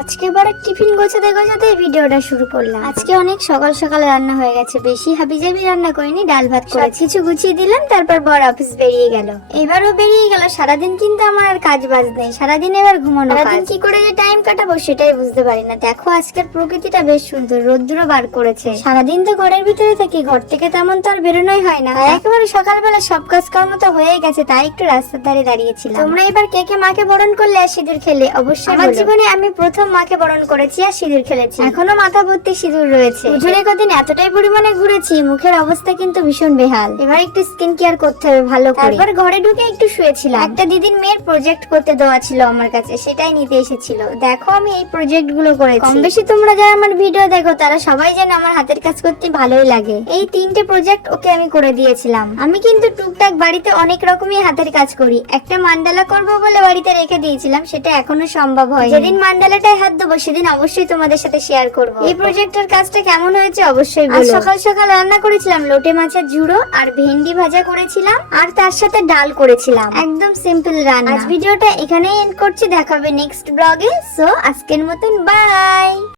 আজকে বড় টিফিন গোছাতে গোছাতে ভিডিওটা শুরু করলাম। আজকে অনেক সকাল সকালে রান্না হয়ে গেছে, বেশি হাবিজাবি রান্না করিনি, ডাল ভাত করে কিছু গুছিয়ে দিলাম। তারপর বড় অফিস বেরিয়ে গেল, এবারও বেরিয়ে গেল। সারাদিন কিন্তু আমার আর কাজ বাজ নেই, সারাদিন এবার ঘুমানো। সারাদিন কি করে যে টাইম কাটাবো সেটাই বুঝতে পারি না। দেখো আজকের প্রকৃতিটা বেশ সুন্দর, রোদ্দুরও বার করেছে। সারাদিন তো ঘরের ভিতরে থাকি, ঘর থেকে তেমন তো আর বেরোনোই হয় না। একেবারে সকালবেলা সব কাজ কর্ম তো হয়ে গেছে, তাই একটু রাস্তার ধারে দাঁড়িয়েছিলাম। তোমরা এবার কে কে মাকে বরণ করলে আর সিঁদুর খেলে অবশ্যই। আমার জীবনে আমি প্রথম মাকে বরণ করেছি আর সিঁদুর খেলেছি, এখনো মাথা ভর্তি সিঁদুর রয়েছে। পুজোর কদিন এতটাই পরিমাণে ঘুরেছি, মুখের অবস্থা কিন্তু ভীষণ বেহাল। এবার একটু স্কিন কেয়ার করতে হবে ভালো করে। তারপর ঘরে ঢুকে একটু শুয়েছিলাম। একটা দিদির মেয়ের প্রজেক্ট করতে দেওয়া ছিল আমার কাছে, সেটাই নিতে এসেছিল। দেখো আমি এই প্রজেক্ট গুলো করেছি। কম বেশি তোমরা যারা আমার ভিডিও দেখো তারা সবাই জানে আমার হাতের কাজ করতে ভালোই লাগে। এই 3টে প্রজেক্ট ওকে আমি করে দিয়েছিলাম। আমি কিন্তু টুকটাক বাড়িতে অনেক রকমই হাতের কাজ করি। একটা মান্ডালা করব বলে বাড়িতে রেখে দিয়েছিলাম, সেটা এখনো সম্ভব হয়। যেদিন মান্ডালাটায় হাত দেবো সেদিন অবশ্যই তোমাদের সাথে শেয়ার করব। এই প্রজেক্টের কাজটা কেমন হয়েছে অবশ্যই বলো। সকাল সকাল রান্না করেছিলাম লোটে মাছের ঝুড়ো আর ভেন্ডি ভাজা করেছিলাম, আর তার সাথে ডাল করেছিলাম। একদম সিম্পল রান্না। আজ ভিডিওটা এখানেই এন্ড করছি, দেখা হবে নেক্সট ব্লগে। সো আজকের মতন বাই।